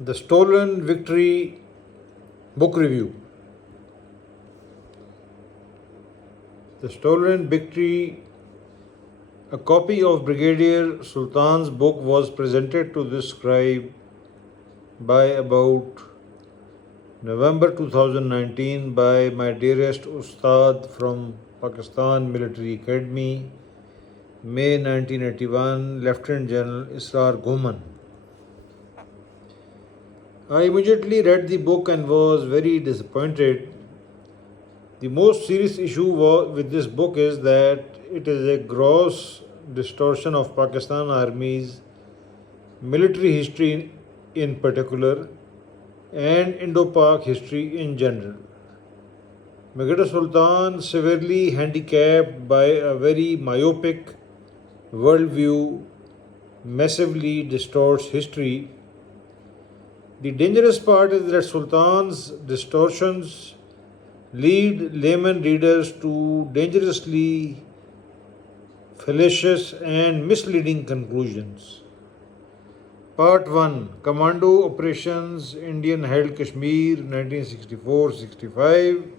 The Stolen Victory Book Review. The Stolen Victory. A copy of Brigadier Sultan's book was presented to the scribe by about November 2019 by my dearest Ustad from Pakistan Military Academy, May 1981, Lieutenant General Israr Goman. I immediately read the book and was very disappointed. The most serious issue with this book is that it is a gross distortion of Pakistan Army's military history in particular and Indo-Pak history in general. Brigadier Sultan, severely handicapped by a very myopic worldview, massively distorts history. The dangerous part is that Sultan's distortions lead layman readers to dangerously fallacious and misleading conclusions. Part 1. Commando Operations Indian Held Kashmir 1964-65.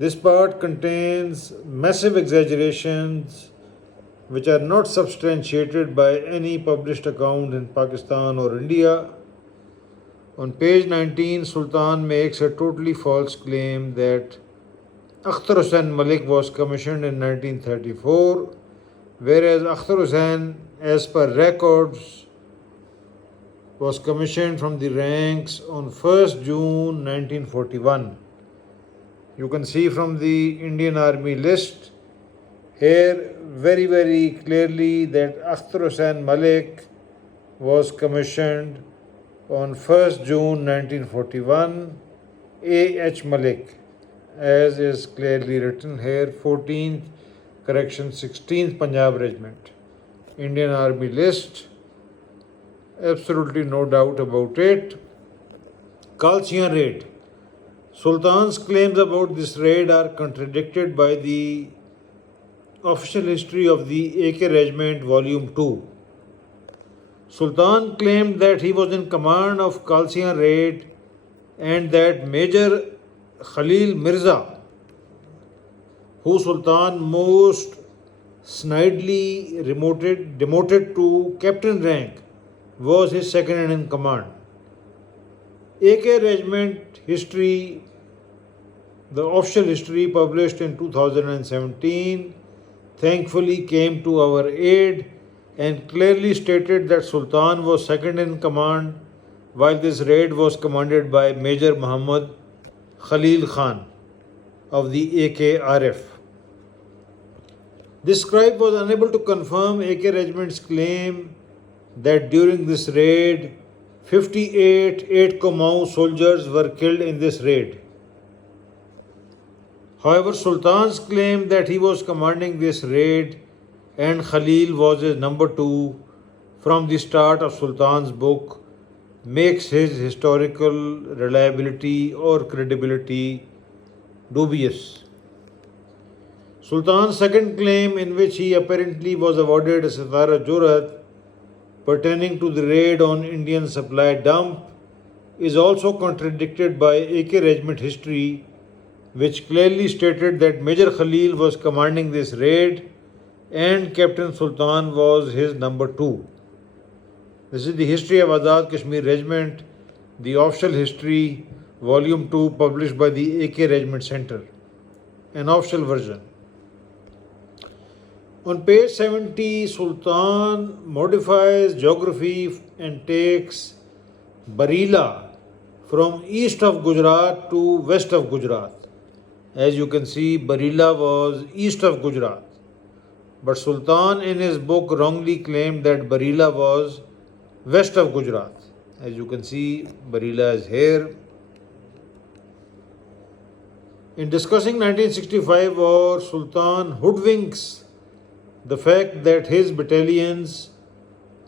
This part contains massive exaggerations which are not substantiated by any published account in Pakistan or India. On page 19, Sultan makes a totally false claim that Akhtar Hussain Malik was commissioned in 1934, whereas Akhtar Hussain, as per records, was commissioned from the ranks on 1st June 1941. You can see from the Indian Army list here very clearly that Akhtar Hussain Malik was commissioned on 1st June 1941, A.H. Malik, as is clearly written here, 14th, 16th Punjab Regiment. Indian Army list, absolutely no doubt about it. Kalsiyan raid. Sultan's claims about this raid are contradicted by the official history of the AK Regiment, Volume 2. Sultan claimed that he was in command of Kalsiyan raid and that Major Khalil Mirza, who Sultan most snidely demoted to captain rank, was his second in command. AK Regiment history, the official history published in 2017, thankfully came to our aid and clearly stated that Sultan was second in command while this raid was commanded by Major Muhammad Khalil Khan of the AKRF. This scribe was unable to confirm AK Regiment's claim that during this raid, 58 8 Kumaon soldiers were killed in this raid. However, Sultan's claim that he was commanding this raid and Khalil was his number 2 from the start of Sultan's book makes his historical reliability or credibility dubious. Sultan's second claim, in which he apparently was awarded a Sitara Jurat pertaining to the raid on Indian supply dump, is also contradicted by AK Regiment history, which clearly stated that Major Khalil was commanding this raid and Captain Sultan was his number 2. This is the history of Azad Kashmir Regiment, the official history, volume 2, published by the AK Regiment Center, an official version. On page 70, Sultan modifies geography and takes Bareilly from east of Gujarat to west of Gujarat. As you can see, Bareilly was east of Gujarat. But Sultan in his book wrongly claimed that Bareilly was west of Gujarat. As you can see, Bareilly is here. In discussing 1965 war, Sultan hoodwinks the fact that his battalion's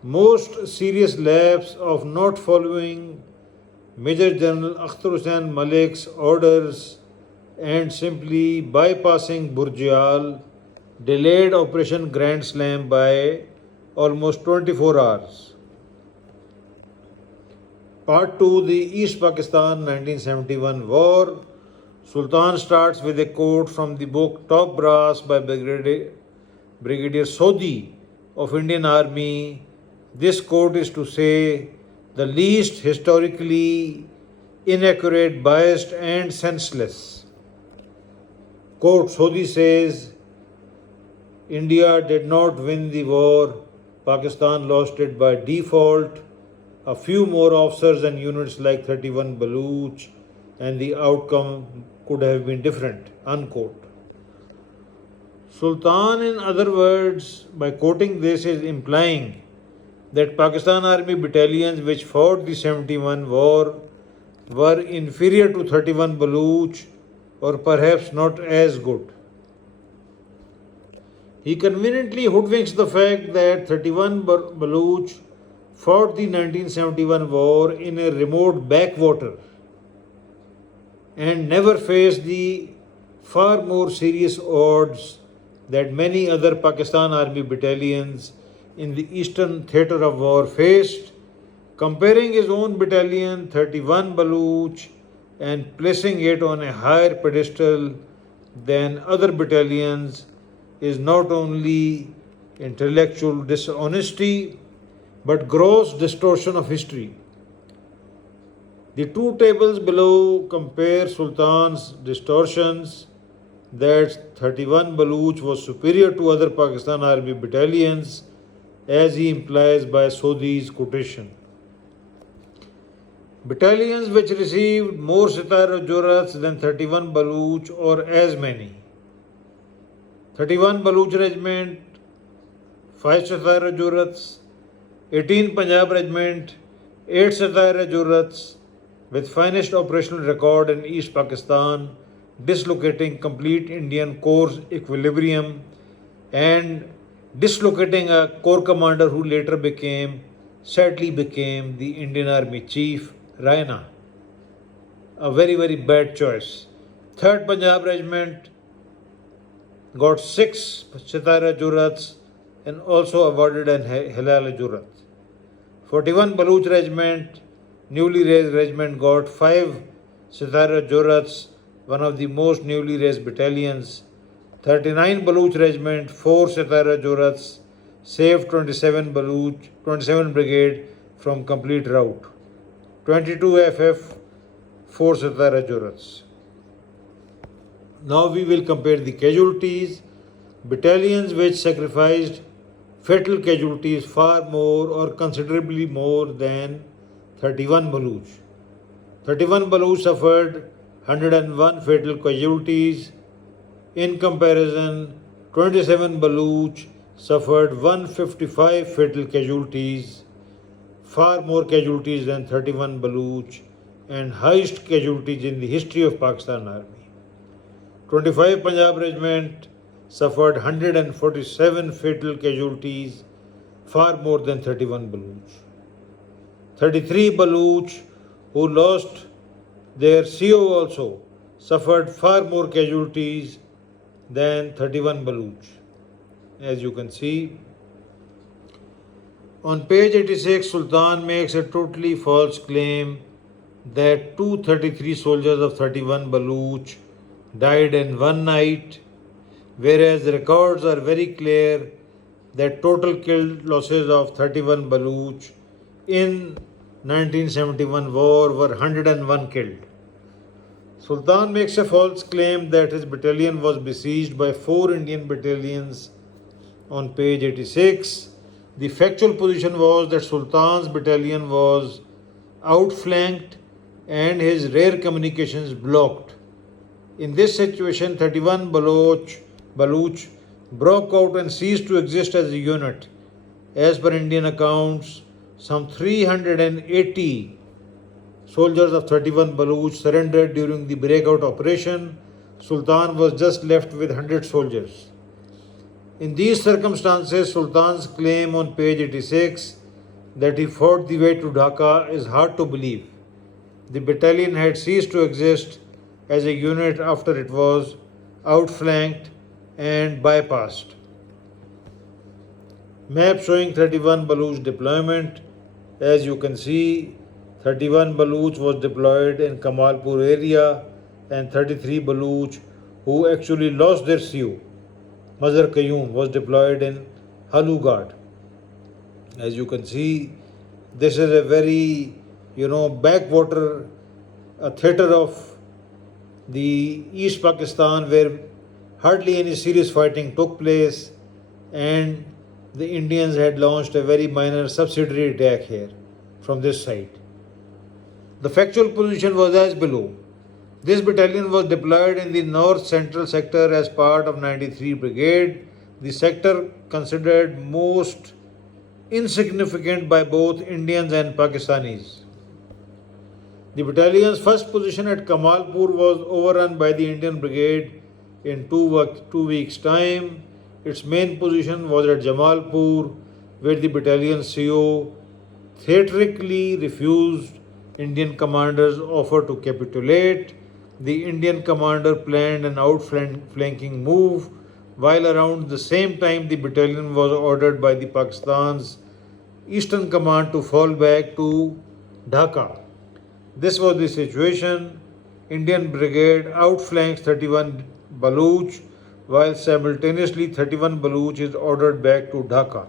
most serious lapse of not following Major General Akhtar Hussain Malik's orders and simply bypassing Burjal delayed Operation Grand Slam by almost 24 hours. Part 2, the East Pakistan 1971 War. Sultan starts with a quote from the book Top Brass by Brigadier Sodhi of Indian Army. This quote is to say the least historically inaccurate, biased, and senseless. Quote Sodhi says, India did not win the war, Pakistan lost it by default. A few more officers and units like 31 Baluch, and the outcome could have been different. Unquote. Sultan, in other words, by quoting this, is implying that Pakistan Army battalions which fought the 71 war were inferior to 31 Baluch or perhaps not as good. He conveniently hoodwinks the fact that 31 Baluch fought the 1971 war in a remote backwater and never faced the far more serious odds that many other Pakistan Army battalions in the Eastern Theatre of War faced, comparing his own battalion 31 Baluch and placing it on a higher pedestal than other battalions is not only intellectual dishonesty but gross distortion of history. The two tables below compare Sultan's distortions that 31 Baluch was superior to other Pakistan Army battalions, as he implies by Sodhi's quotation. Battalions which received more Sitar Jurats than 31 Baluch or as many. 31 Baluch Regiment, 5 Sitar Jurats, 18 Punjab Regiment, 8 Sitar Jurats, with finest operational record in East Pakistan, dislocating complete Indian Corps equilibrium and dislocating a corps commander who later sadly became the Indian Army Chief, Raina. A very, very bad choice. 3rd Punjab Regiment got 6 Sitara Jurats and also awarded an Hilal Jurat. 41 Baluch Regiment, newly raised regiment, got 5 Sitara Jurats, one of the most newly raised battalions. 39 Baluch Regiment, 4 Sitara Jurats, saved 27 Brigade from complete rout. 22 FF, 4 Sitara Jurats. Now we will compare the casualties. Battalions which sacrificed fatal casualties far more or considerably more than 31 Baluch. 31 Baluch suffered 101 fatal casualties. In comparison, 27 Baluch suffered 155 fatal casualties, far more casualties than 31 Baluch, and highest casualties in the history of Pakistan Army. 25 Punjab Regiment suffered 147 fatal casualties, far more than 31 Baluch. 33 Baluch, who lost their CO also, suffered far more casualties than 31 Baluch. As you can see, on page 86, Sultan makes a totally false claim that 233 soldiers of 31 Baluch died in one night, whereas the records are very clear that total killed losses of 31 Baluch in 1971 war were 101 killed. Sultan makes a false claim that his battalion was besieged by 4 Indian battalions on page 86. The factual position was that Sultan's battalion was outflanked and his rear communications blocked. In this situation, 31 Baluch broke out and ceased to exist as a unit. As per Indian accounts, some 380 soldiers of 31 Baluch surrendered during the breakout operation. Sultan was just left with 100 soldiers. In these circumstances, Sultan's claim on page 86 that he fought the way to Dhaka is hard to believe. The battalion had ceased to exist as a unit after it was outflanked and bypassed. Map showing 31 Baluch deployment. As you can see, 31 Baluch was deployed in Kamalpur area, and 33 Baluch who actually lost their CU, Mazar Qayyum, was deployed in Halughat. As you can see, this is a very, backwater theater of the East Pakistan where hardly any serious fighting took place, and the Indians had launched a very minor subsidiary attack here from this side. The factual position was as below. This battalion was deployed in the north central sector as part of 93 Brigade, the sector considered most insignificant by both Indians and Pakistanis. The battalion's first position at Kamalpur was overrun by the Indian Brigade in 2 weeks' time. Its main position was at Jamalpur, where the battalion's CO theatrically refused Indian commander's offer to capitulate. The Indian commander planned an outflanking move, while around the same time the battalion was ordered by the Pakistan's Eastern Command to fall back to Dhaka. This was the situation. Indian Brigade outflanks 31 Baluch, while simultaneously 31 Baluch is ordered back to Dhaka.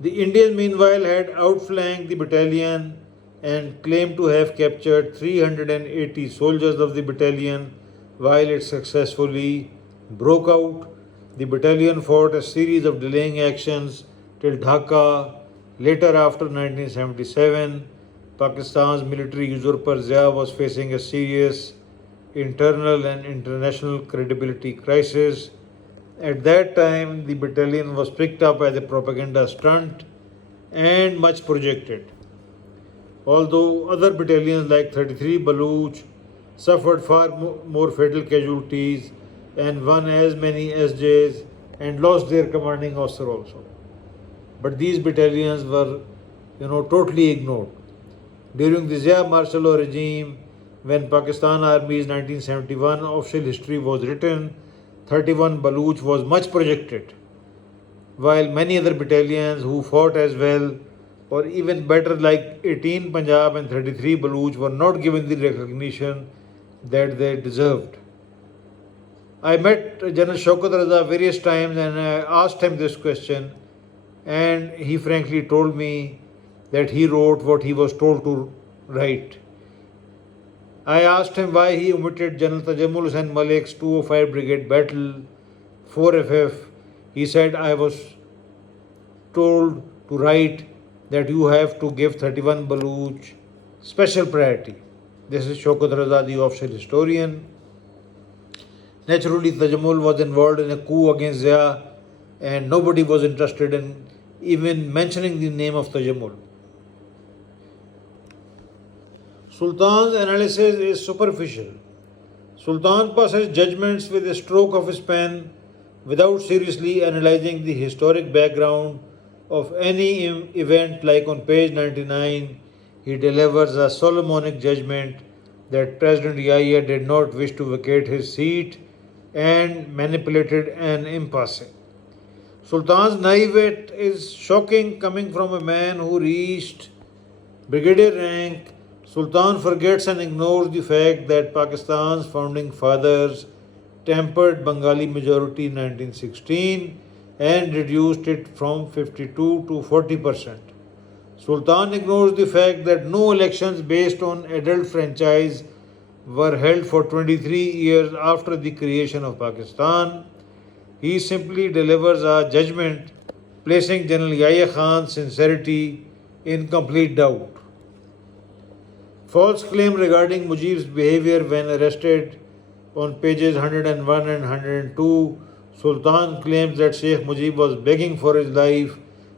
The Indians meanwhile had outflanked the battalion and claimed to have captured 380 soldiers of the battalion while it successfully broke out. The battalion fought a series of delaying actions till Dhaka. Later, after 1977, Pakistan's military usurper Zia was facing a serious internal and international credibility crisis. At that time, the battalion was picked up as a propaganda stunt and much projected. Although other battalions like 33 Baluch suffered far more fatal casualties and won as many SJs and lost their commanding officer also. But these battalions were, totally ignored. During the Zia martial law regime, when Pakistan Army's 1971 official history was written, 31 Baluch was much projected, while many other battalions who fought as well or even better like 18 Punjab and 33 Baluch were not given the recognition that they deserved. I met General Shaukat Raza various times and I asked him this question, and he frankly told me that he wrote what he was told to write. I asked him why he omitted General Tajamul Hussain Malik's 205 Brigade Battle 4FF. He said, I was told to write that you have to give 31 Baluch special priority. This is Shaukat Raza, the official historian. Naturally, Tajamul was involved in a coup against Zia, and nobody was interested in even mentioning the name of Tajamul. Sultan's analysis is superficial. Sultan passes judgments with a stroke of his pen without seriously analyzing the historic background of any event. Like on page 99, he delivers a Solomonic judgment that President Yahya did not wish to vacate his seat and manipulated an impasse. Sultan's naivete is shocking coming from a man who reached brigadier rank. Sultan forgets and ignores the fact that Pakistan's founding fathers tempered Bengali majority in 1916 and reduced it from 52 to 40%. Sultan ignores the fact that no elections based on adult franchise were held for 23 years after the creation of Pakistan. He simply delivers a judgment placing General Yahya Khan's sincerity in complete doubt. False claim regarding Mujib's behavior when arrested on pages 101 and 102. Sultan claims that Sheikh Mujib was begging for his life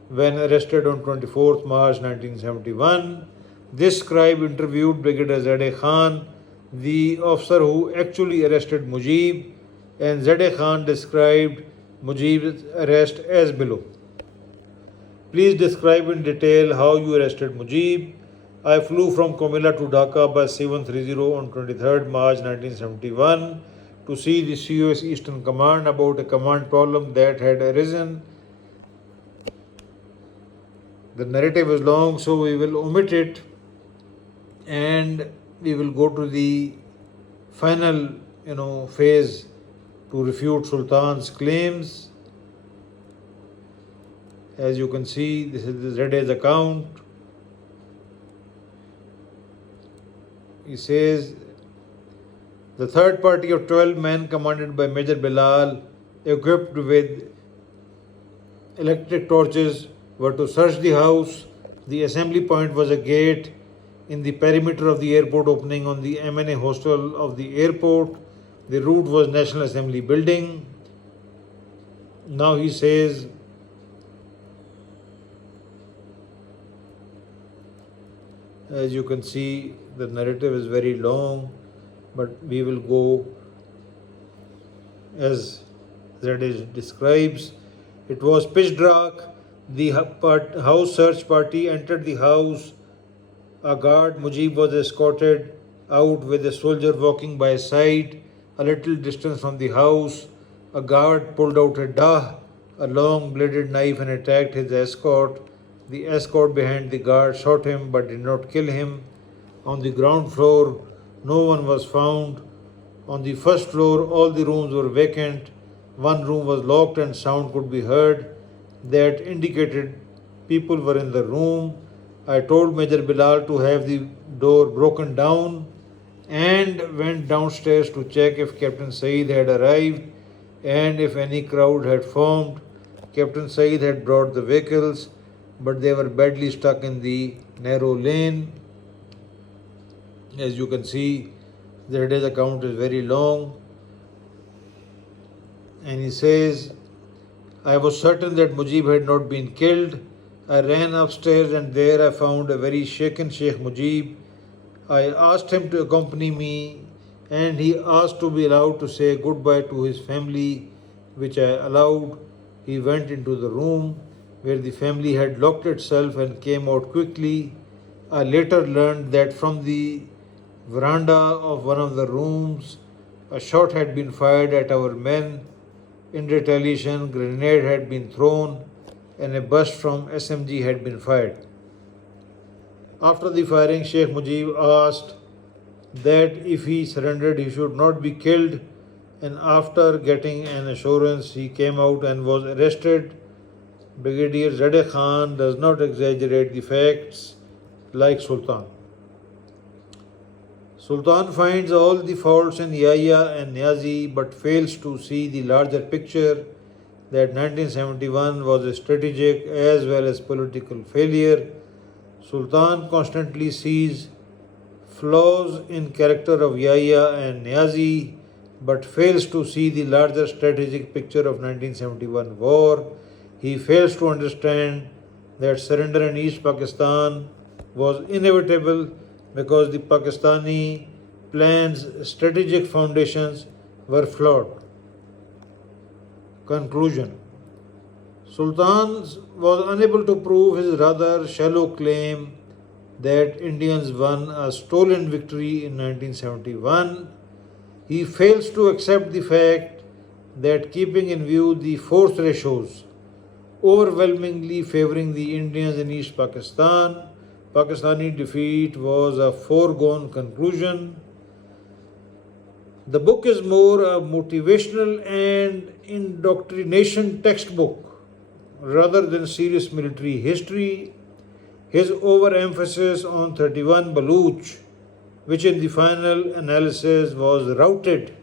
when arrested on 24th March 1971. This scribe interviewed Brigadier Zadeh Khan, the officer who actually arrested Mujib, and Zadeh Khan described Mujib's arrest as below. Please describe in detail how you arrested Mujib. I flew from Comilla to Dhaka by 730 on 23rd March 1971 to see the COS Eastern Command about a command problem that had arisen. The narrative is long, so we will omit it and we will go to the final phase to refute Sultan's claims. As you can see, this is the Reddy's account. He says the third party of 12 men commanded by Major Bilal, equipped with electric torches, were to search the house. The assembly point was a gate in the perimeter of the airport opening on the M&A hostel of the airport. The route was National Assembly building. Now he says, as you can see, the narrative is very long, but we will go as Zed describes. It was pitch dark. The house search party entered the house. A guard, Mujib, was escorted out with a soldier walking by his side. A little distance from the house, a guard pulled out a dah, a long bladed knife, and attacked his escort. The escort behind the guard shot him but did not kill him. On the ground floor, no one was found. On the first floor, all the rooms were vacant. One room was locked and sound could be heard that indicated people were in the room. I told Major Bilal to have the door broken down and went downstairs to check if Captain Saeed had arrived and if any crowd had formed. Captain Saeed had brought the vehicles, but they were badly stuck in the narrow lane. As you can see, the Reddy's account is very long. And he says, I was certain that Mujib had not been killed. I ran upstairs and there I found a very shaken Sheikh Mujib. I asked him to accompany me and he asked to be allowed to say goodbye to his family, which I allowed. He went into the room where the family had locked itself and came out quickly. I later learned that from the veranda of one of the rooms, a shot had been fired at our men. In retaliation, a grenade had been thrown and a burst from SMG had been fired. After the firing, Sheikh Mujib asked that if he surrendered, he should not be killed, and after getting an assurance, he came out and was arrested. Brigadier Zade Khan does not exaggerate the facts like Sultan. Sultan finds all the faults in Yahya and Niazi but fails to see the larger picture that 1971 was a strategic as well as political failure. Sultan constantly sees flaws in character of Yahya and Niazi but fails to see the larger strategic picture of 1971 war. He fails to understand that surrender in East Pakistan was inevitable because the Pakistani plan's strategic foundations were flawed. Conclusion: Sultan was unable to prove his rather shallow claim that Indians won a stolen victory in 1971. He fails to accept the fact that, keeping in view the force ratios overwhelmingly favoring the Indians in East Pakistan, Pakistani defeat was a foregone conclusion. The book is more a motivational and indoctrination textbook rather than serious military history. His overemphasis on 31 Baluch, which in the final analysis was routed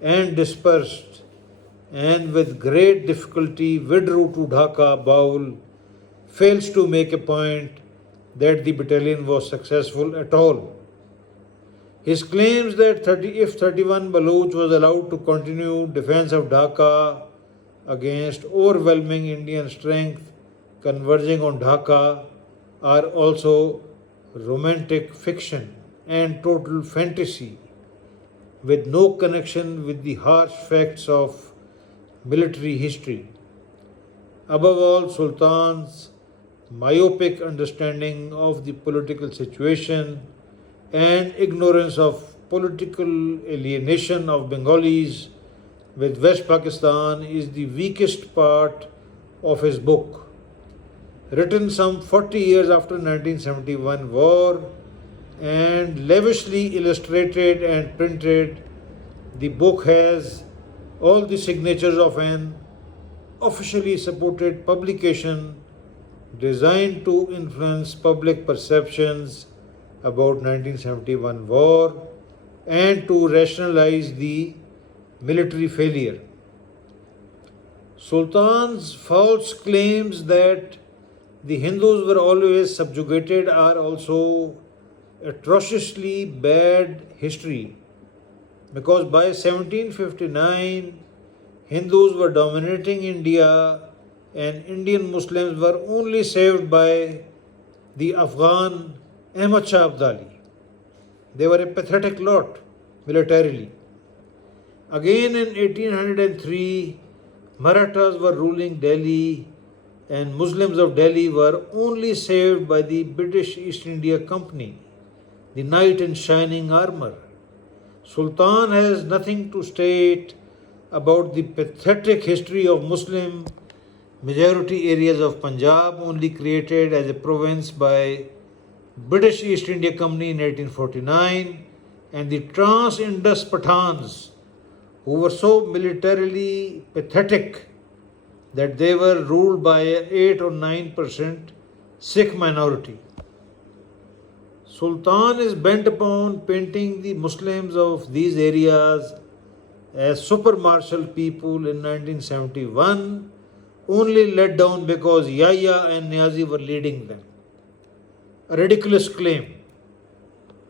and dispersed and with great difficulty withdrew to Dhaka, Baul, fails to make a point that the battalion was successful at all. His claims that if 31 Baluch was allowed to continue defense of Dhaka against overwhelming Indian strength converging on Dhaka are also romantic fiction and total fantasy with no connection with the harsh facts of military history. Above all, Sultan's myopic understanding of the political situation and ignorance of political alienation of Bengalis with West Pakistan is the weakest part of his book. written some 40 years after 1971 war and lavishly illustrated and printed. The book has all the signatures of an officially supported publication designed to influence public perceptions about 1971 war and to rationalize the military failure. Sultan's false claims that the Hindus were always subjugated are also atrociously bad history because by 1759 Hindus were dominating India and Indian Muslims were only saved by the Afghan Ahmad Shah Abdali. They were a pathetic lot militarily. Again in 1803, Marathas were ruling Delhi and Muslims of Delhi were only saved by the British East India Company, the knight in shining armor. Sultan has nothing to state about the pathetic history of Muslim majority areas of Punjab, only created as a province by British East India Company in 1849, and the Trans-Indus Pathans, who were so militarily pathetic that they were ruled by a 8 or 9% Sikh minority. Sultan is bent upon painting the Muslims of these areas as super martial people in 1971, only let down because Yahya and Niazi were leading them. A ridiculous claim.